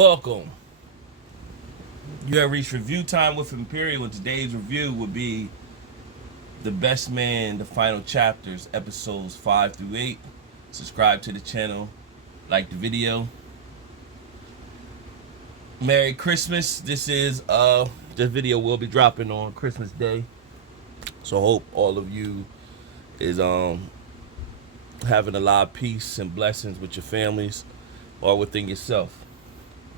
Welcome. You have reached review time with Imperial, and today's review will be The Best Man, the final chapters, episodes 5 through 8. Subscribe to the channel, like the video. Merry Christmas. This video will be dropping on Christmas Day. So hope all of you is having a lot of peace and blessings with your families or within yourself.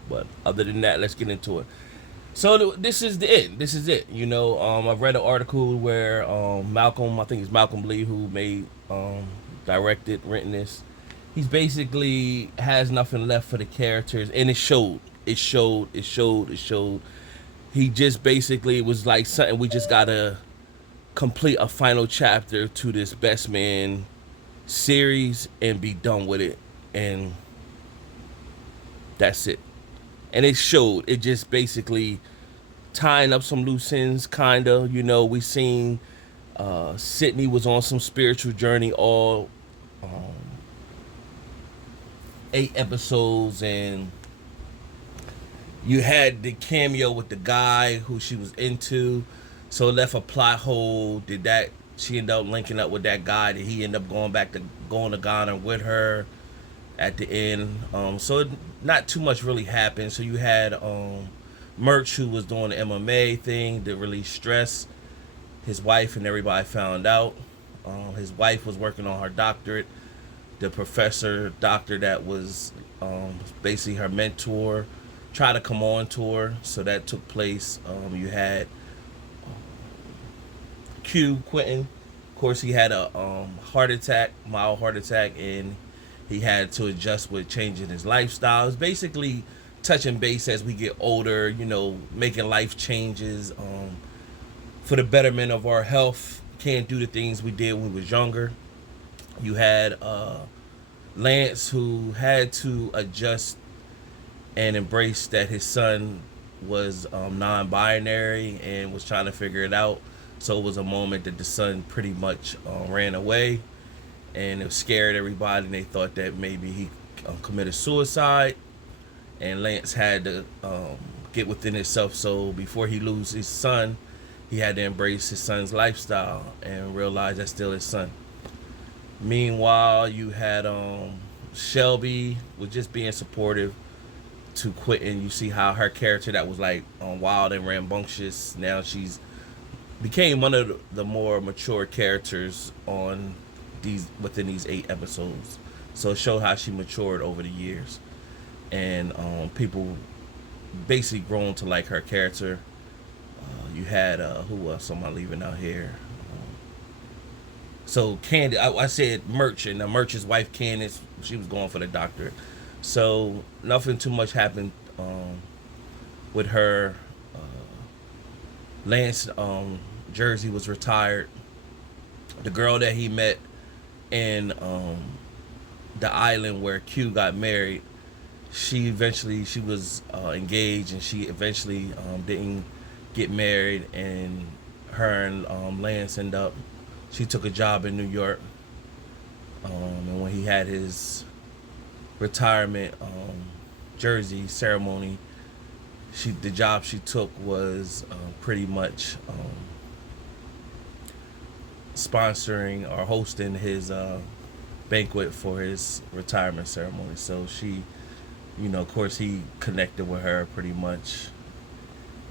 But other than that, let's get into it. So this is it. This is it. I've read an article where Malcolm, I think it's Malcolm Lee, who made, directed, written this. He's basically has nothing left for the characters, and it showed. It showed. It showed. It showed. He just basically was like something. We just gotta complete a final chapter to this Best Man series and be done with it, and that's it. And it showed. It just basically tying up some loose ends, kind of. We seen Sydney was on some spiritual journey all 8 episodes, and you had the cameo with the guy who she was into, so it left a plot hole. Did that? She ended up linking up with that guy. Did he end up going to Ghana with her at the end? So not too much really happened. So you had Merch, who was doing the MMA thing to release stress. His wife and everybody found out. His wife was working on her doctorate. The doctor that was basically her mentor tried to come on to her, so that took place. You had Q Quentin. Of course, he had a mild heart attack, and he had to adjust with changing his lifestyle. It's basically touching base as we get older, making life changes for the betterment of our health. Can't do the things we did when we was younger. You had Lance, who had to adjust and embrace that his son was non-binary and was trying to figure it out. So it was a moment that the son pretty much ran away, and it scared everybody, and they thought that maybe he committed suicide. And Lance had to get within himself, so before he lose his son, he had to embrace his son's lifestyle and realize that's still his son. Meanwhile, you had Shelby was just being supportive to Quentin. You see how her character that was like wild and rambunctious, now she's became one of the more mature characters on within these 8 episodes. So it showed how she matured over the years, and people basically grown to like her character. You had who else am I leaving out here? So Candy, I said Merch, and Merch's wife Candace, she was going for the doctor. So nothing too much happened with her. Lance Jersey was retired. The girl that he met in the island where Q got married, she was engaged, and she eventually didn't get married, and her and Lance ended up. She took a job in New York, and when he had his retirement Jersey ceremony, the job she took was pretty much sponsoring or hosting his banquet for his retirement ceremony. So she, of course, he connected with her pretty much.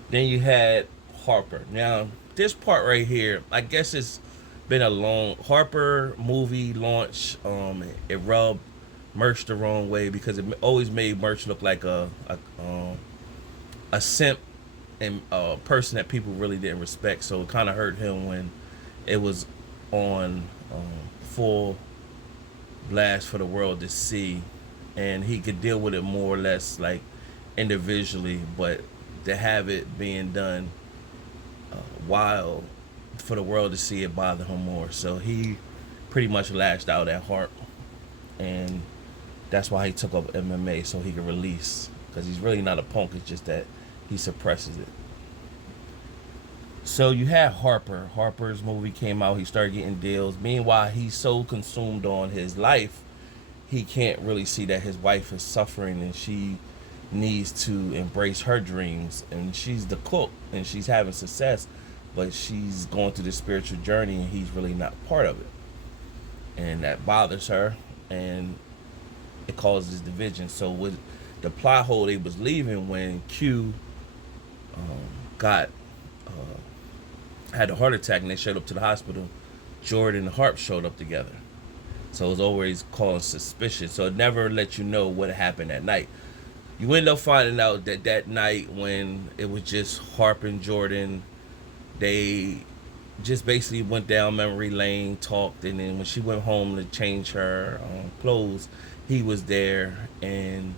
Then you had Harper. Now, this part right here, I guess it's been a long Harper movie launch. It rubbed Merch the wrong way because it always made Merch look like a simp and a person that people really didn't respect. So it kind of hurt him when it was on full blast for the world to see, and he could deal with it more or less like individually, but to have it being done while for the world to see, it bothered him more. So he pretty much lashed out at Hart, and that's why he took up MMA, so he could release, because he's really not a punk. It's just that he suppresses it. So you had Harper. Harper's movie came out. He started getting deals. Meanwhile, he's so consumed on his life, he can't really see that his wife is suffering, and she needs to embrace her dreams, and she's the cook and she's having success, but she's going through this spiritual journey and he's really not part of it, and that bothers her, and it causes division. So with the plot hole, they was leaving when Q got had a heart attack and they showed up to the hospital. Jordan and Harp showed up together, so it was always calling suspicious. So it never let you know what happened that night. You end up finding out that that night, when it was just Harp and Jordan, they just basically went down memory lane, talked, and then when she went home to change her clothes, he was there, and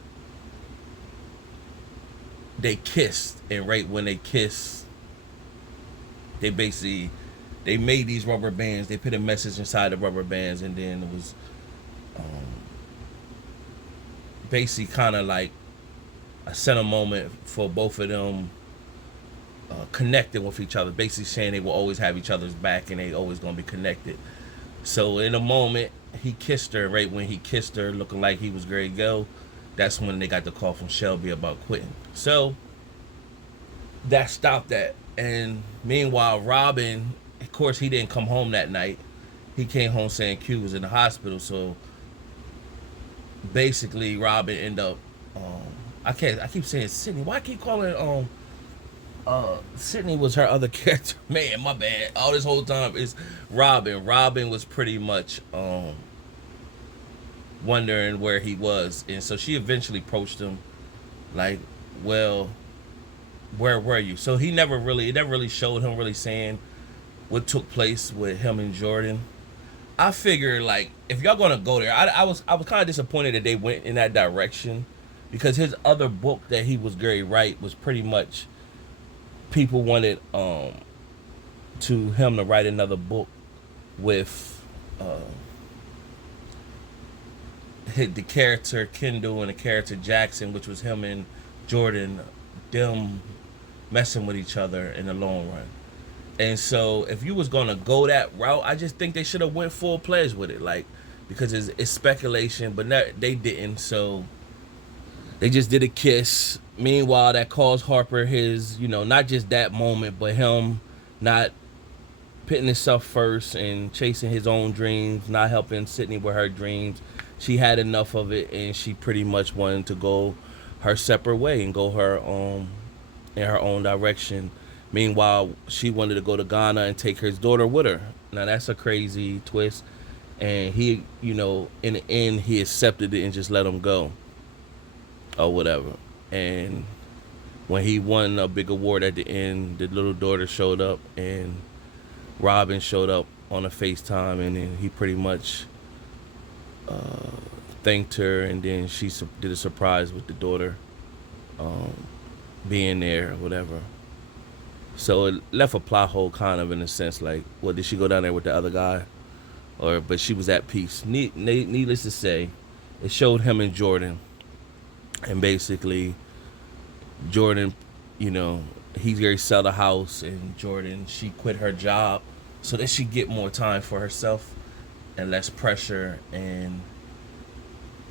they kissed. And right when they kissed, they basically they made these rubber bands. They put a message inside the rubber bands, and then it was basically kind of like a center moment for both of them connecting with each other, basically saying they will always have each other's back and they always gonna be connected. So in a moment, he kissed her. Right when he kissed her, looking like he was ready to go, that's when they got the call from Shelby about quitting. So that stopped that. And meanwhile, Robin, of course, he didn't come home that night. He came home saying Q was in the hospital. So basically, Robin ended up. I keep saying Sydney. Why I keep calling Sydney was her other character. Man, my bad. All this whole time is Robin. Robin was pretty much wondering where he was, and so she eventually approached him, like, "Well, where were you?" So it never really showed him really saying what took place with him and Jordan. I figured, like, if y'all gonna go there, I was kind of disappointed that they went in that direction, because his other book that he was very right was pretty much people wanted to him to write another book with the character Kendall and the character Jackson, which was him and Jordan, them messing with each other in the long run. And so if you was gonna go that route, I just think they should have went full pledge with it, like, because it's speculation, but they didn't. So they just did a kiss. Meanwhile, that caused Harper his, not just that moment, but him not putting himself first and chasing his own dreams, not helping Sydney with her dreams. She had enough of it, and she pretty much wanted to go her separate way and go her in her own direction. Meanwhile, she wanted to go to Ghana and take his daughter with her. Now that's a crazy twist, and he, in the end, he accepted it and just let him go, or whatever. And when he won a big award at the end, the little daughter showed up, and Robin showed up on a FaceTime, and then he pretty much thanked her, and then she did a surprise with the daughter being there or whatever. So it left a plot hole, kind of, in a sense, like, well, did she go down there with the other guy? But she was at peace. Needless to say, it showed him and Jordan, and basically Jordan, he's going to sell the house, and Jordan, she quit her job so that she get more time for herself and less pressure. And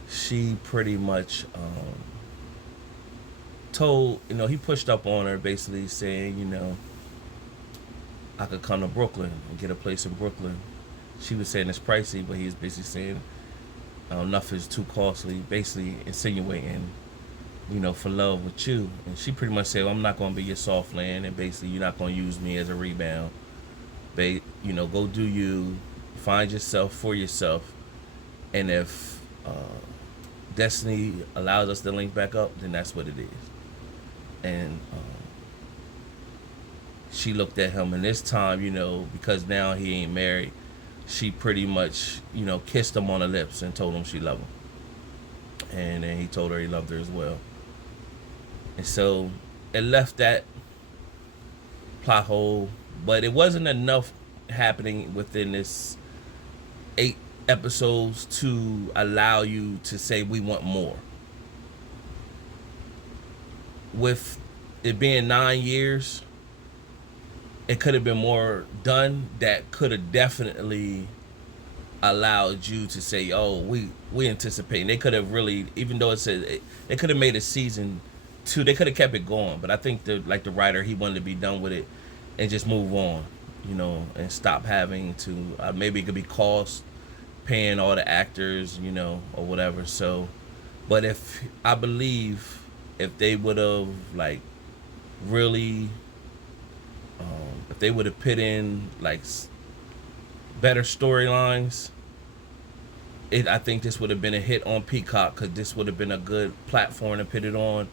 she pretty much told, he pushed up on her, basically saying, I could come to Brooklyn and get a place in Brooklyn. She was saying it's pricey, but he was basically saying enough is too costly, basically insinuating, for love with you. And she pretty much said, well, I'm not going to be your soft land, and basically you're not going to use me as a rebound. Go do you, find yourself for yourself, and if destiny allows us to link back up, then that's what it is. And she looked at him, and this time, because now he ain't married, she pretty much, kissed him on the lips and told him she loved him. And then he told her he loved her as well. And so it left that plot hole, but it wasn't enough happening within this 8 episodes to allow you to say we want more. With it being 9 years, it could have been more done that could have definitely allowed you to say, oh, we anticipating. They could have really, even though it said they could have made a season they could have kept it going, but I think the writer, he wanted to be done with it and just move on, and stop having to, maybe it could be cost paying all the actors, or whatever. So, but I believe if they would have like really, if they would have put in like better storylines, I think this would have been a hit on Peacock, because this would have been a good platform to put it on.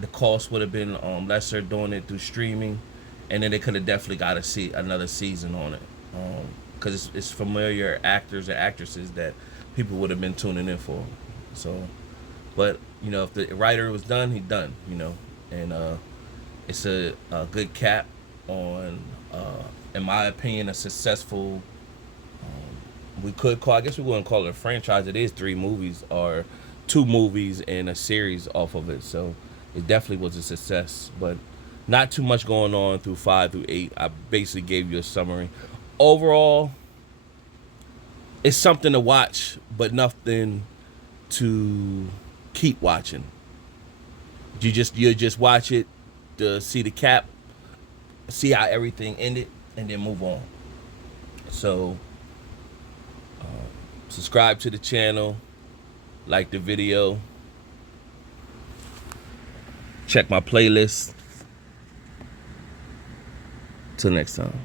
The cost would have been lesser doing it through streaming, and then they could have definitely got to see another season on it, because it's familiar actors and actresses that people would have been tuning in for. So, but if the writer was done, he done. And it's a good cap on, in my opinion, a successful. We could call, I guess we wouldn't call it a franchise. It is 3 movies, or 2 movies and a series off of it. So it definitely was a success, but not too much going on through 5 through 8. I basically gave you a summary. Overall, it's something to watch, but nothing to keep watching. You just watch it to see the cap, see how everything ended, and then move on. So subscribe to the channel, like the video, check my playlist. Till next time.